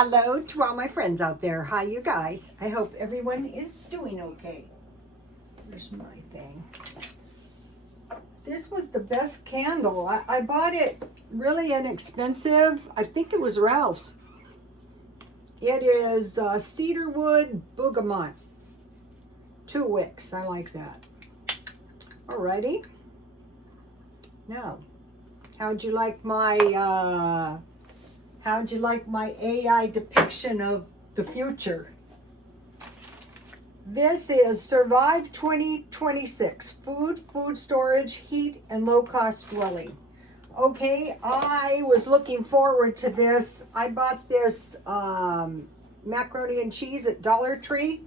Hello to all my friends out there. Hi, you guys. I hope everyone is doing okay. Here's my thing. This was the best candle. I bought it really inexpensive. I think it was Ralph's. It is cedarwood bergamot. 2 wicks. I like that. Alrighty. Now, how'd you like my AI depiction of the future? This is Survive 2026, food storage, heat, and low-cost dwelling. Okay, I was looking forward to this. I bought this macaroni and cheese at Dollar Tree.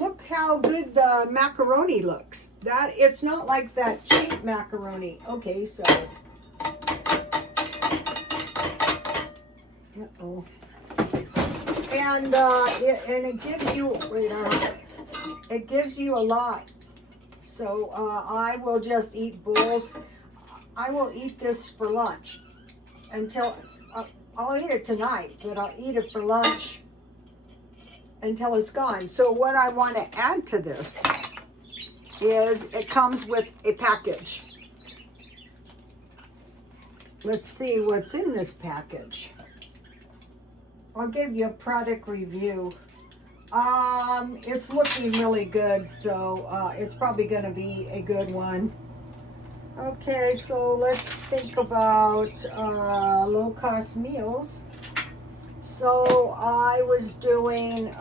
Look how good the macaroni looks. It's not like that cheap macaroni. Okay, so uh-oh. And it gives you it gives you a lot. So I will just eat bowls. I will eat this for lunch until I'll eat it tonight, but I'll eat it for lunch until it's gone. So what I want to add to this is it comes with a package. Let's see what's in this package. I'll give you a product review. It's looking really good, so it's probably going to be a good one. Okay, so let's think about low-cost meals. So I was doing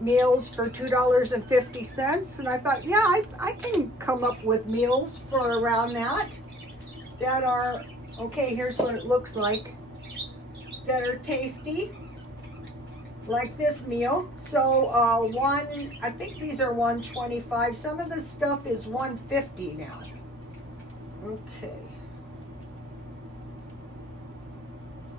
meals for $2.50, and I thought, yeah, I can come up with meals for around that are, okay, here's what it looks like, that are tasty, like this meal. So I think these are $1.25. Some of the stuff is $1.50 now. Okay.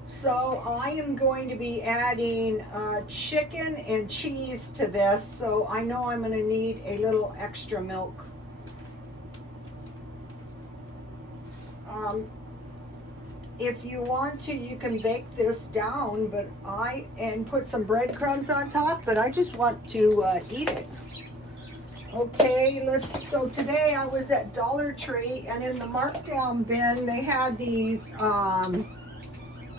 So I am going to be adding chicken and cheese to this, so I know I'm going to need a little extra milk. If you want to, you can bake this down, and put some breadcrumbs on top, but I just want to eat it. Okay, so today I was at Dollar Tree, and in the markdown bin, they had these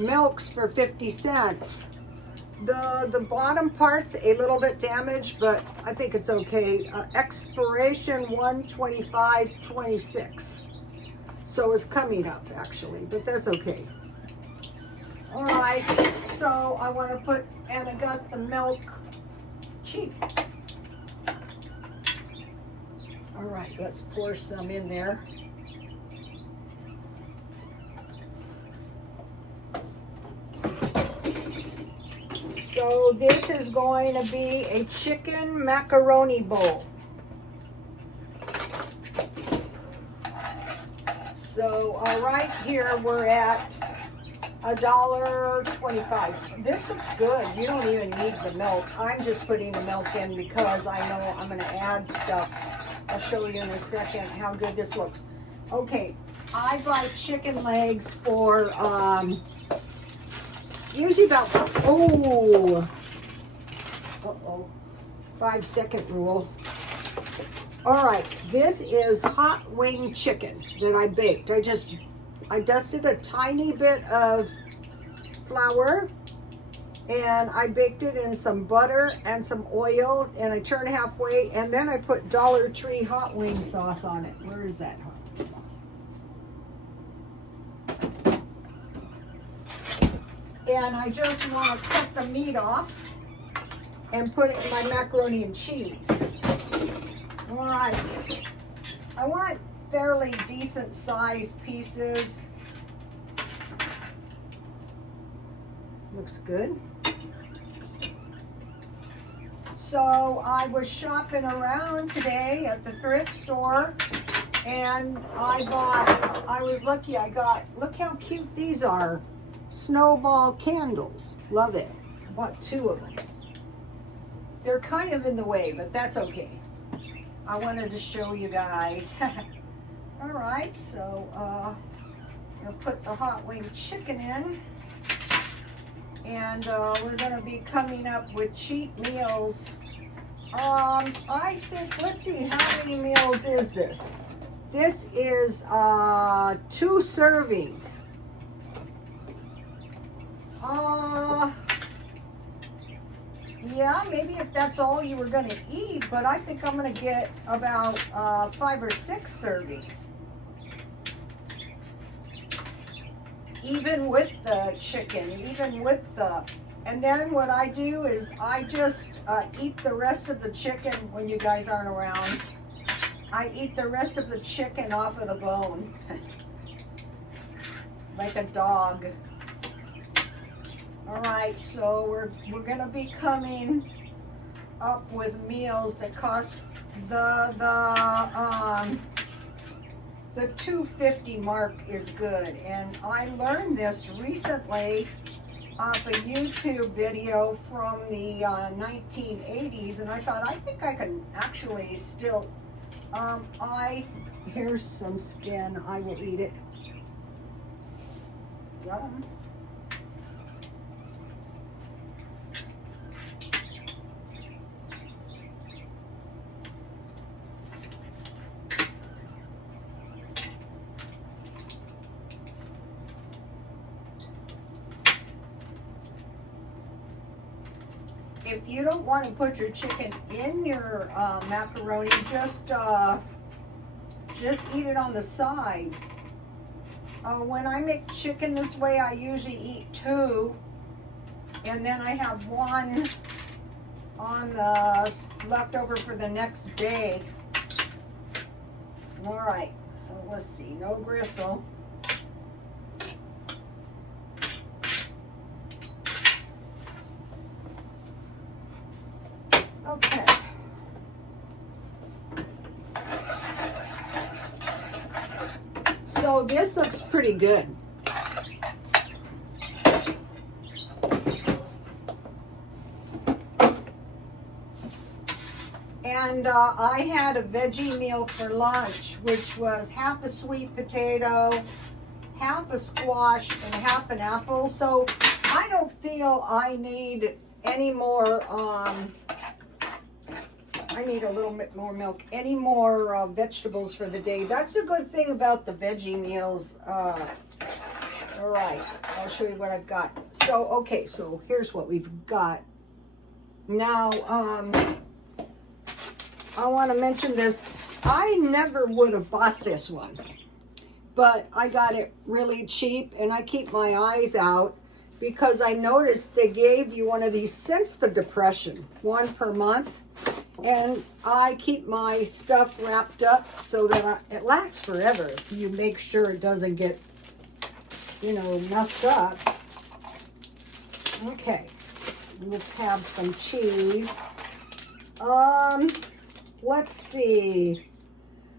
milks for 50 cents. The bottom part's a little bit damaged, but I think it's okay. Expiration 1/25/26. So it's coming up, actually, but that's okay. All right, so I want to put, and I got the milk cheap. All right, let's pour some in there. So this is going to be a chicken macaroni bowl. So right here we're at $1.25. This looks good. You don't even need the milk. I'm just putting the milk in because I know I'm going to add stuff. I'll show you in a second how good this looks. Okay, I buy chicken legs for usually about 5-second rule. All right, this is hot wing chicken that I baked. I dusted a tiny bit of flour, and I baked it in some butter and some oil, and I turned halfway, and then I put Dollar Tree hot wing sauce on it. Where is that hot wing sauce? And I just want to cut the meat off and put it in my macaroni and cheese. All right, I want fairly decent sized pieces. Looks good. So I was shopping around today at the thrift store, and I was lucky. Look how cute these are. Snowball candles. Love it. I bought 2 of them. They're kind of in the way, but that's okay. I wanted to show you guys. All right, so I'm gonna put the hot wing chicken in. And we're going to be coming up with cheat meals. I think, let's see, how many meals is this? This is 2 servings. Yeah, maybe if that's all you were going to eat, but I think I'm going to get about 5 or 6 servings. Even with the chicken, even with the, and then what I do is I just eat the rest of the chicken when you guys aren't around. I eat the rest of the chicken off of the bone, like a dog. All right, so we're gonna be coming up with meals that cost the $2.50 mark is good, and I learned this recently off a YouTube video from the 1980s, and I thought, I think I can actually still, here's some skin, I will eat it. Yum. If you don't want to put your chicken in your macaroni, just eat it on the side. When I make chicken this way, I usually eat 2, and then I have 1 on the leftover for the next day. All right, so let's see, no gristle. Okay. So this looks pretty good. And I had a veggie meal for lunch, which was half a sweet potato, half a squash, and half an apple. So I don't feel I need any more, I need a little bit more milk, any more vegetables for the day. That's a good thing about the veggie meals. All right, I'll show you what I've got. So, okay, so here's what we've got. Now, I want to mention this. I never would have bought this one, but I got it really cheap, and I keep my eyes out because I noticed they gave you one of these since the Depression, 1 per month. And I keep my stuff wrapped up so that it lasts forever. You make sure it doesn't get, you know, messed up. Okay, let's have some cheese. Let's see.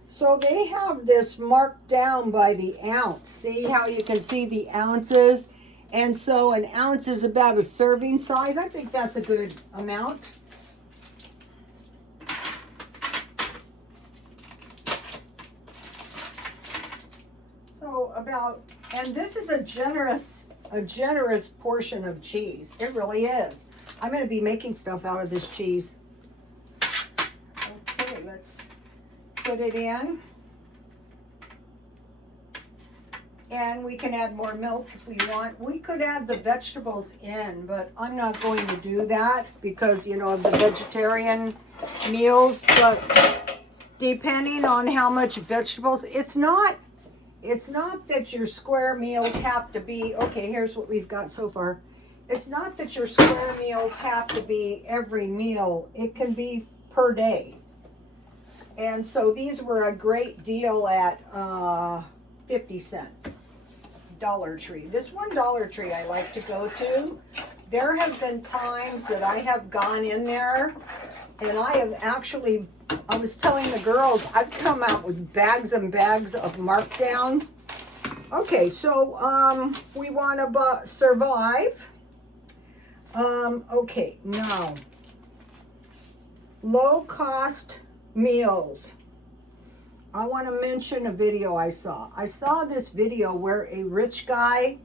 So they have this marked down by the ounce. See how you can see the ounces? And so an ounce is about a serving size. I think that's a good amount. So about, and this is a generous portion of cheese. It really is. I'm going to be making stuff out of this cheese. Okay, let's put it in. And we can add more milk if we want. We could add the vegetables in, but I'm not going to do that because, you know, of the vegetarian meals. But depending on how much vegetables, it's not that your square meals have to be, okay, here's what we've got so far. It's not that your square meals have to be every meal. It can be per day. And so these were a great deal at 50 cents. Dollar Tree. This one Dollar Tree I like to go to. There have been times that I have gone in there and I have actually, I was telling the girls, I've come out with bags and bags of markdowns. Okay, so we want to survive. Okay, now, low cost meals. I want to mention a video I saw. I saw this video where a rich guy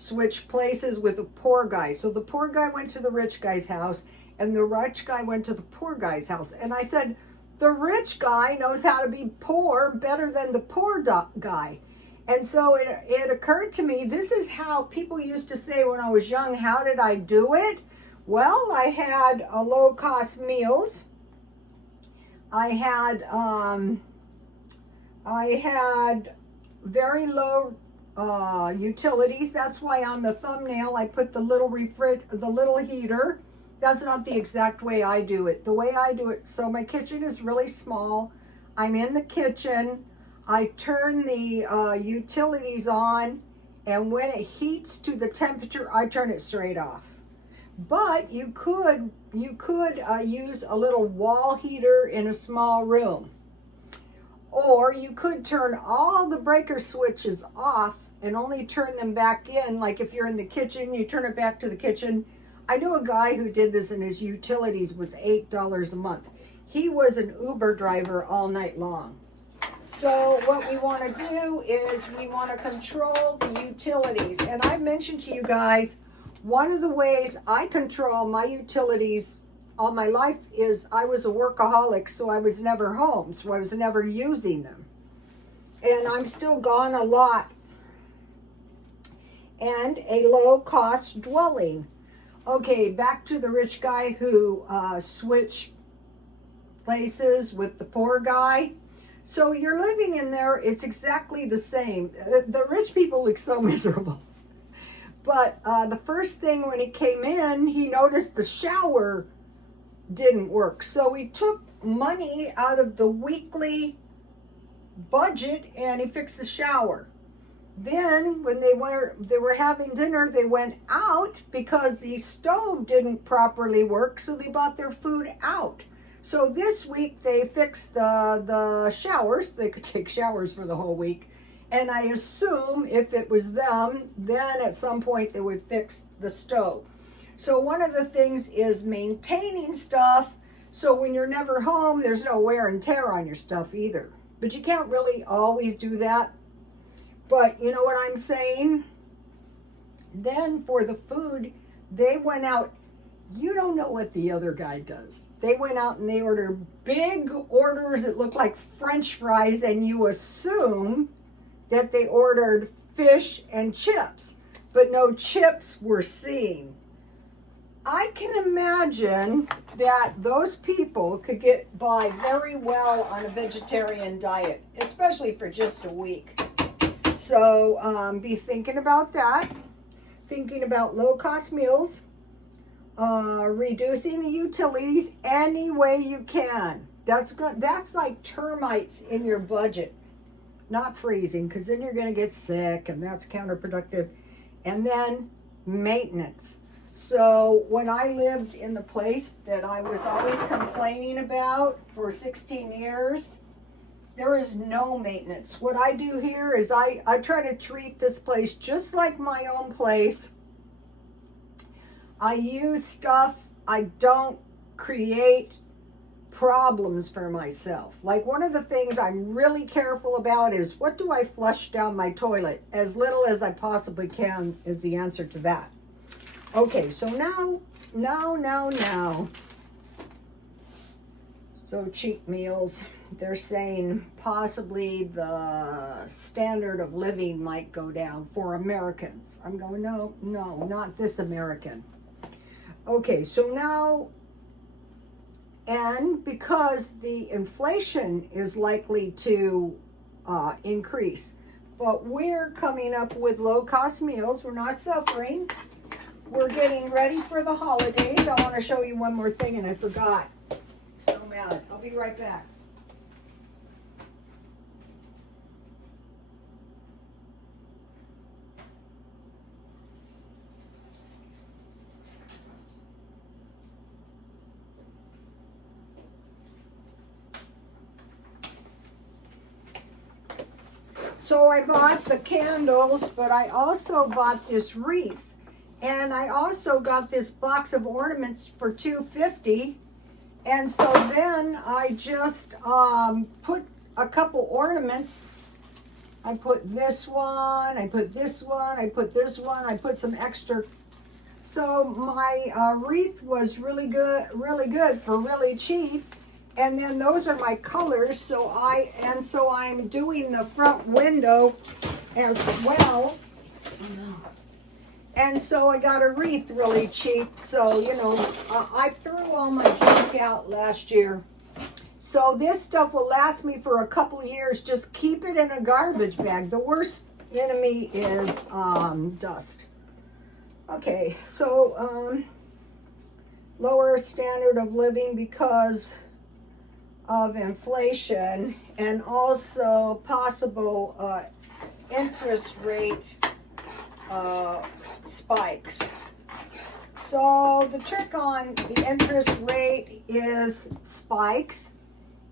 switch places with a poor guy. So the poor guy went to the rich guy's house, and the rich guy went to the poor guy's house. And I said, the rich guy knows how to be poor better than the poor guy. And so it occurred to me, this is how people used to say when I was young, how did I do it? Well, I had a low-cost meals. I had very low utilities. That's why on the thumbnail I put the little heater. That's not the exact way I do it. The way I do it, so my kitchen is really small. I'm in the kitchen. I turn the utilities on, and when it heats to the temperature, I turn it straight off. But you could use a little wall heater in a small room. Or you could turn all the breaker switches off and only turn them back in. Like if you're in the kitchen, you turn it back to the kitchen. I knew a guy who did this, and his utilities was $8 a month. He was an Uber driver all night long. So what we want to do is we want to control the utilities. And I mentioned to you guys, one of the ways I control my utilities all my life is I was a workaholic, so I was never home, so I was never using them. And I'm still gone a lot. And a low-cost dwelling. Okay, back to the rich guy who switched places with the poor guy. So you're living in there, it's exactly the same. The rich people look so miserable. But the first thing when he came in, he noticed the shower didn't work. So he took money out of the weekly budget and he fixed the shower. Then when they were having dinner, they went out because the stove didn't properly work, so they bought their food out. So this week they fixed the showers. They could take showers for the whole week. And I assume if it was them, then at some point they would fix the stove. So one of the things is maintaining stuff, so when you're never home, there's no wear and tear on your stuff either. But you can't really always do that. But you know what I'm saying? Then for the food, they went out. You don't know what the other guy does. They went out and they ordered big orders that look like French fries, and you assume that they ordered fish and chips, but no chips were seen. I can imagine that those people could get by very well on a vegetarian diet, especially for just a week. So be thinking about that, thinking about low-cost meals, reducing the utilities any way you can. That's good. That's like termites in your budget. Not freezing, because then you're going to get sick, and that's counterproductive. And then maintenance. So when I lived in the place that I was always complaining about for 16 years, there is no maintenance. What I do here is I try to treat this place just like my own place. I use stuff. I don't create problems for myself. Like one of the things I'm really careful about is, what do I flush down my toilet? As little as I possibly can is the answer to that. Okay, so now. So cheap meals, they're saying possibly the standard of living might go down for Americans. I'm going, no, not this American. Okay, so now, and because the inflation is likely to increase, but we're coming up with low-cost meals. We're not suffering. We're getting ready for the holidays. I want to show you one more thing, and I forgot. So mad. I'll be right back. So I bought the candles, but I also bought this wreath. And I also got this box of ornaments for $2.50. And so then I just put a couple ornaments I put this one, I put this one, I put this one, I put some extra. So my wreath was really good for really cheap. And then those are my colors. So I'm doing the front window as well. And so I got a wreath really cheap. So, you know, I threw all my junk out last year. So this stuff will last me for a couple of years. Just keep it in a garbage bag. The worst enemy is dust. Okay, so lower standard of living because of inflation and also possible interest rate spikes. So the trick on the interest rate is spikes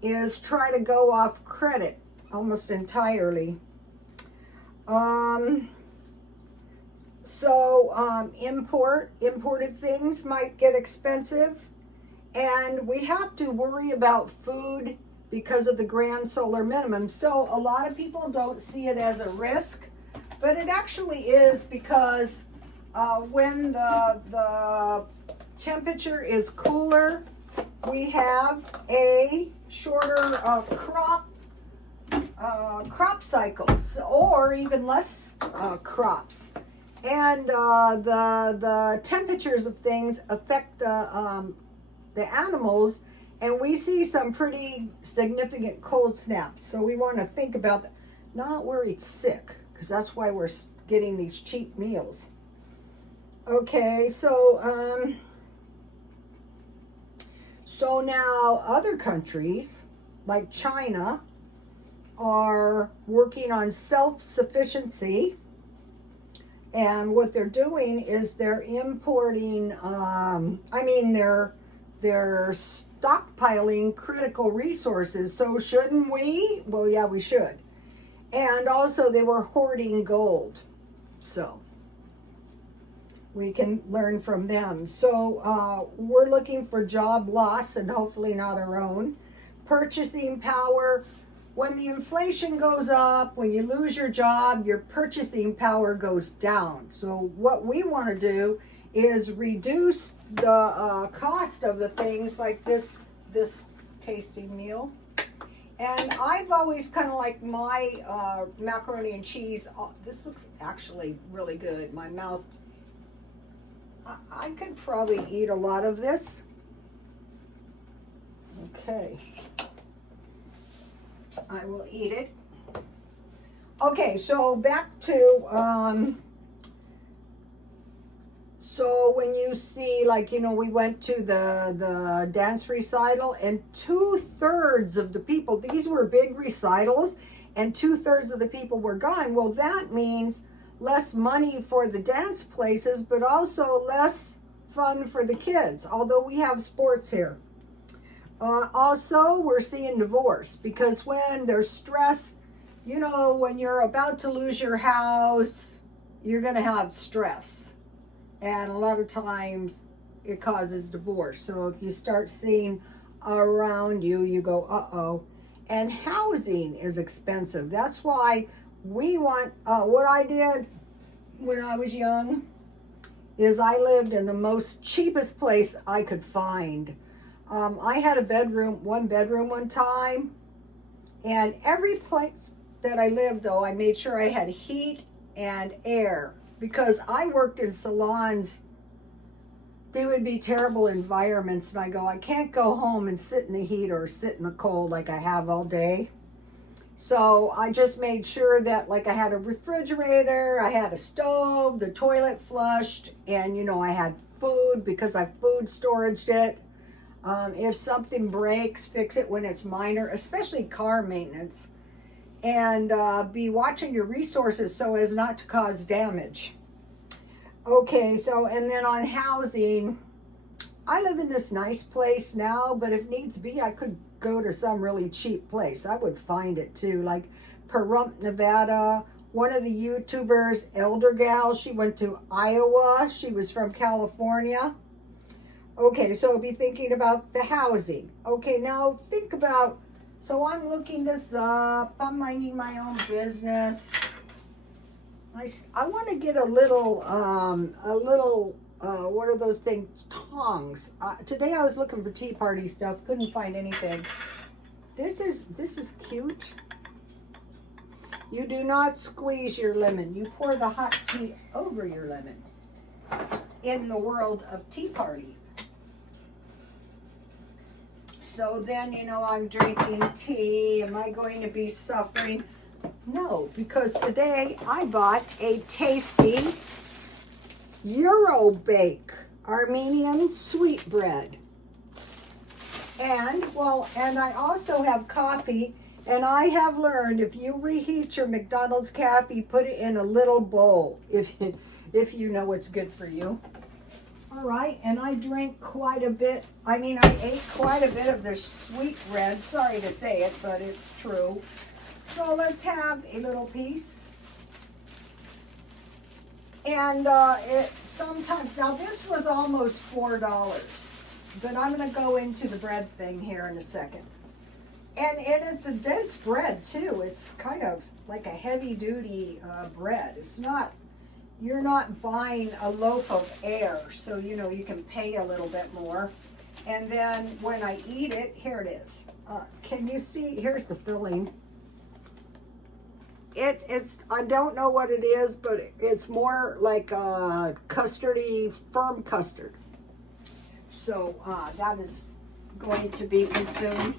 is try to go off credit almost entirely. Imported things might get expensive, and we have to worry about food because of the grand solar minimum. So a lot of people don't see it as a risk, but it actually is because when the temperature is cooler, we have a shorter crop cycles, or even less crops. And the temperatures of things affect the animals, and we see some pretty significant cold snaps. So we want to think about that. Not worried sick, because that's why we're getting these cheap meals. Okay, so now other countries like China are working on self-sufficiency, and what they're doing is they're importing they're stockpiling critical resources. So shouldn't we? Well, yeah, we should. And also they were hoarding gold, so we can learn from them. So we're looking for job loss, and hopefully not our own. Purchasing power. When the inflation goes up, when you lose your job, your purchasing power goes down. So what we want to do is reduce the cost of the things like this tasting meal. And I've always kind of liked my macaroni and cheese. This looks actually really good. My mouth, I could probably eat a lot of this. Okay. I will eat it. Okay, so back to, so when you see, like, you know, we went to the dance recital, and 2/3 of the people, these were big recitals, and 2/3 of the people were gone. Well, that means less money for the dance places, but also less fun for the kids, although we have sports here. Also, we're seeing divorce, because when there's stress, you know, when you're about to lose your house, you're going to have stress. And a lot of times it causes divorce. So if you start seeing around you, you go, uh-oh. And housing is expensive. That's why we want, what I did when I was young is I lived in the most cheapest place I could find. I had one bedroom one time, and every place that I lived, though, I made sure I had heat and air, because I worked in salons. They would be terrible environments, and I go, I can't go home and sit in the heat or sit in the cold like I have all day. So I just made sure that, like, I had a refrigerator, I had a stove, the toilet flushed, and, you know, I had food because I food storaged it. If something breaks, fix it when it's minor, especially car maintenance. And be watching your resources so as not to cause damage. Okay, so, and then on housing, I live in this nice place now, but if needs be, I could go to some really cheap place. I would find it too, like Pahrump, Nevada. One of the YouTubers, Elder Gal, she went to Iowa. She was from California. Okay, so be thinking about the housing. Okay, now think about So I'm looking this up. I'm minding my own business. I want to get a little, what are those things? Tongs. Today I was looking for tea party stuff. Couldn't find anything. This is cute. You do not squeeze your lemon. You pour the hot tea over your lemon. In the world of tea parties. So then, you know, I'm drinking tea. Am I going to be suffering? No, because today I bought a tasty Eurobake Armenian sweetbread. And I also have coffee. And I have learned if you reheat your McDonald's coffee, put it in a little bowl if you know what's good for you. All right, and I drank quite a bit. I ate quite a bit of the sweetbread. Sorry to say it, but it's true. So let's have a little piece. And it sometimes, now this was almost $4, but I'm going to go into the bread thing here in a second. And it's a dense bread too. It's kind of like a heavy duty bread. It's not, you're not buying a loaf of air, so you know you can pay a little bit more. And then when I eat it, here it is. Can you see? Here's the filling. It's, I don't know what it is, but it's more like a custardy, firm custard. So that is going to be consumed.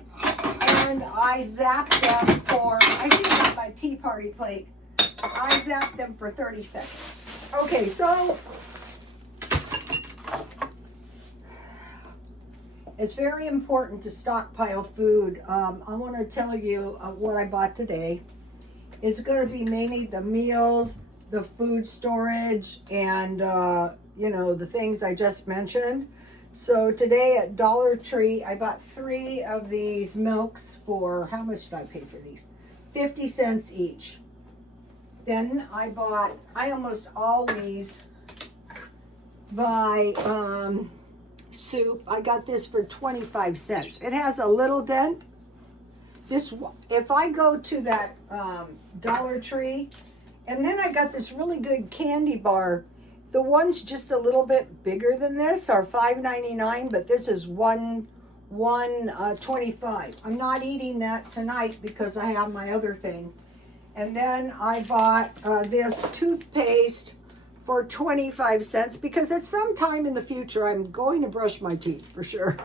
And I zapped them I should have my tea party plate. I zapped them for 30 seconds. Okay, so it's very important to stockpile food. I want to tell you what I bought today. It's going to be mainly the meals, the food storage, and you know, the things I just mentioned. So today at Dollar Tree, I bought 3 of these milks for, how much did I pay for these? 50 cents each. Then I almost always buy soup. I got this for 25 cents. It has a little dent. If I go to that Dollar Tree, and then I got this really good candy bar. The ones just a little bit bigger than this are $5.99, but this is $1.25. I'm not eating that tonight because I have my other thing. And then I bought this toothpaste for 25 cents because at some time in the future I'm going to brush my teeth for sure.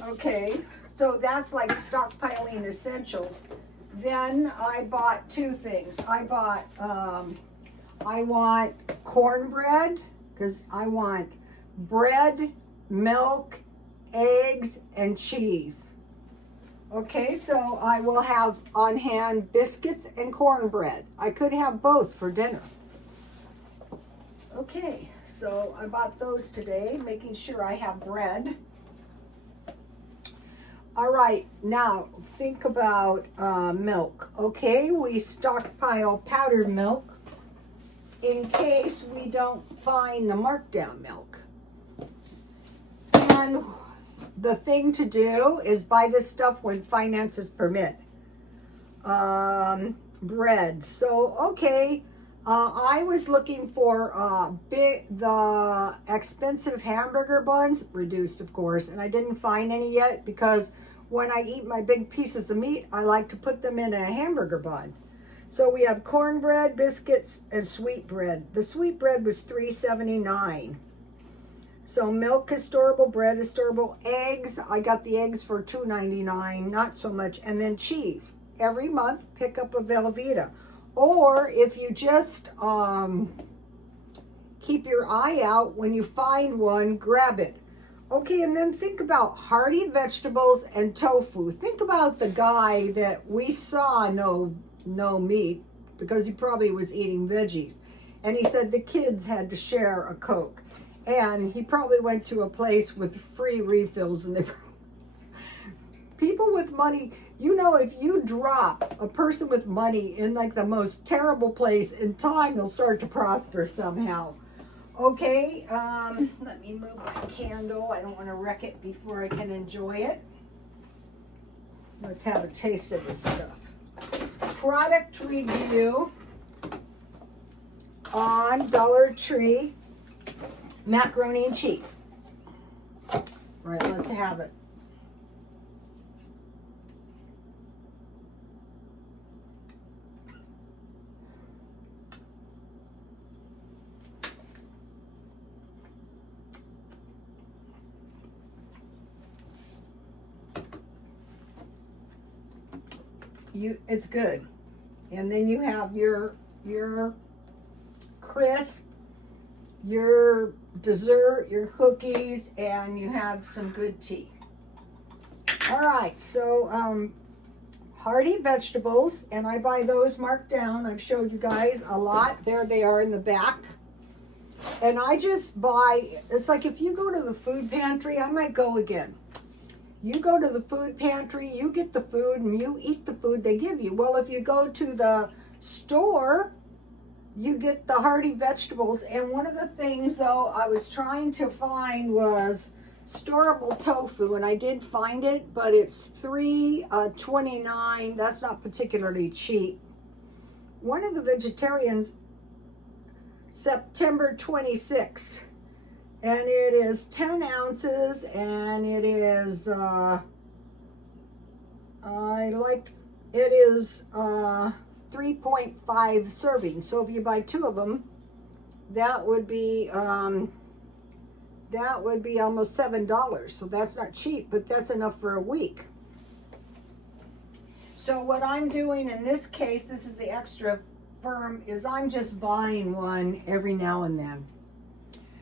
Okay, so that's like stockpiling essentials. Then I bought 2 things. I bought I want cornbread because I want bread, milk, eggs, and cheese. Okay, so I will have on hand biscuits and cornbread. I could have both for dinner. Okay, so I bought those today, making sure I have bread. All right, now think about milk. Okay, we stockpile powdered milk in case we don't find the markdown milk. And the thing to do is buy this stuff when finances permit. Bread. So, okay, I was looking for the expensive hamburger buns, reduced of course, and I didn't find any yet because when I eat my big pieces of meat, I like to put them in a hamburger bun. So we have cornbread, biscuits, and sweetbread. The sweetbread was $3.79. So milk is storable, bread is storable. Eggs, I got the eggs for $2.99, not so much. And then cheese. Every month, pick up a Velveeta. Or if you just keep your eye out, when you find one, grab it. Okay, and then think about hearty vegetables and tofu. Think about the guy that we saw no meat because he probably was eating veggies. And he said the kids had to share a Coke. And he probably went to a place with free refills. And people with money, you know, if you drop a person with money in like the most terrible place, in time they'll start to prosper somehow. Okay, let me move my candle. I don't want to wreck it before I can enjoy it. Let's have a taste of this stuff. Product review on Dollar Tree macaroni and cheese. All right, let's have it. It's good. And then you have your crisp, your dessert, your cookies, and you have some good tea. All right, so hearty vegetables, and I buy those marked down. I've showed you guys a lot. There they are in the back. And I just buy, it's like if you go to the food pantry, I might go again. You go to the food pantry, you get the food, and you eat the food they give you. Well, if you go to the store, you get the hearty vegetables. And one of the things, though, I was trying to find was storable tofu, and I did find it, but it's $3.29. That's not particularly cheap. One of the vegetarians, September 26th. And it is 10 ounces, and it is, it is 3.5 servings. So if you buy 2 of them, that would be almost $7. So that's not cheap, but that's enough for a week. So what I'm doing in this case, this is the extra firm, is I'm just buying one every now and then.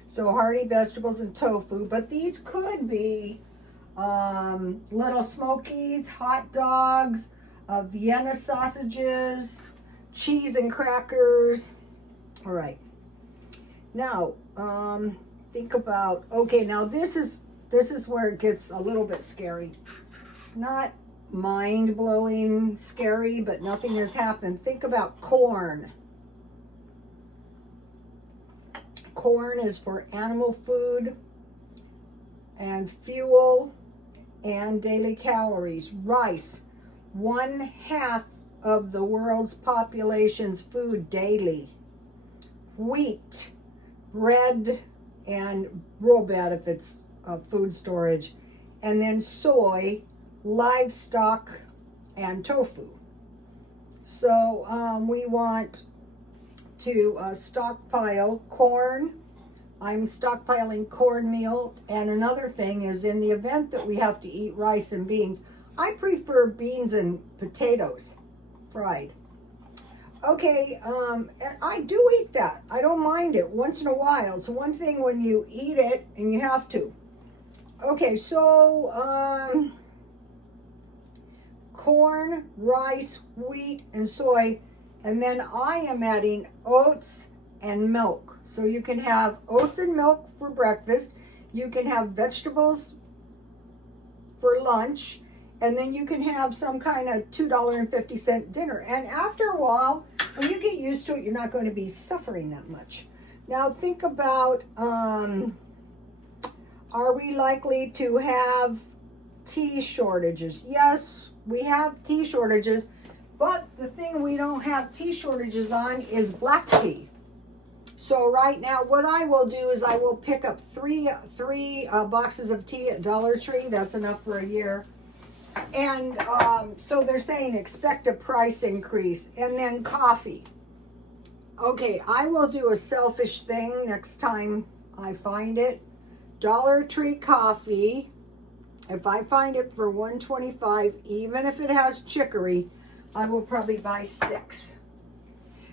So hearty vegetables and tofu, but these could be little smokies, hot dogs, Vienna sausages, cheese and crackers. All right. Now, think about, okay, now this is where it gets a little bit scary. Not mind-blowing scary, but nothing has happened. Think about corn. Corn is for animal food and fuel and daily calories. Rice, 1/2 of the world's population's food daily. Wheat, bread, and roll bed if it's food storage. And then soy, livestock, and tofu. So we want to stockpile corn. I'm stockpiling cornmeal, and another thing is, in the event that we have to eat rice and beans, I prefer beans and potatoes fried. Okay, I do eat that. I don't mind it once in a while. It's one thing when you eat it and you have to. Okay, so corn, rice, wheat, and soy. And then I am adding oats and milk. So you can have oats and milk for breakfast. You can have vegetables for lunch. And then you can have some kind of $2.50 dinner. And after a while, when you get used to it, you're not going to be suffering that much. Now think about, are we likely to have tea shortages? Yes, we have tea shortages. But the thing we don't have tea shortages on is black tea. So right now, what I will do is I will pick up three boxes of tea at Dollar Tree. That's enough for a year. And so they're saying expect a price increase. And then coffee. Okay, I will do a selfish thing next time I find it. Dollar Tree coffee. If I find it for $1.25, even if it has chicory, I will probably buy 6.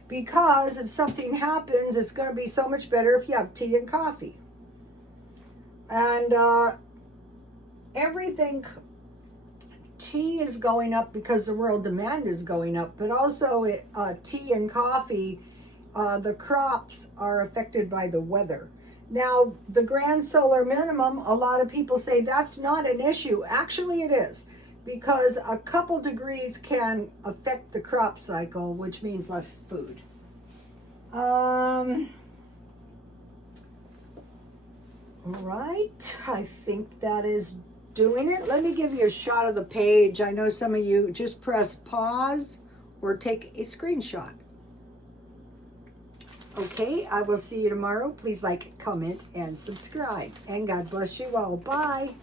Because if something happens, it's going to be so much better if you have tea and coffee. And everything, tea is going up because the world demand is going up, but also tea and coffee, the crops are affected by the weather. Now, the grand solar minimum, a lot of people say that's not an issue. Actually, it is. Because a couple degrees can affect the crop cycle, which means less food. All right, I think that is doing it. Let me give you a shot of the page. I know some of you just press pause or take a screenshot. Okay, I will see you tomorrow. Please like, comment, and subscribe. And God bless you all. Bye.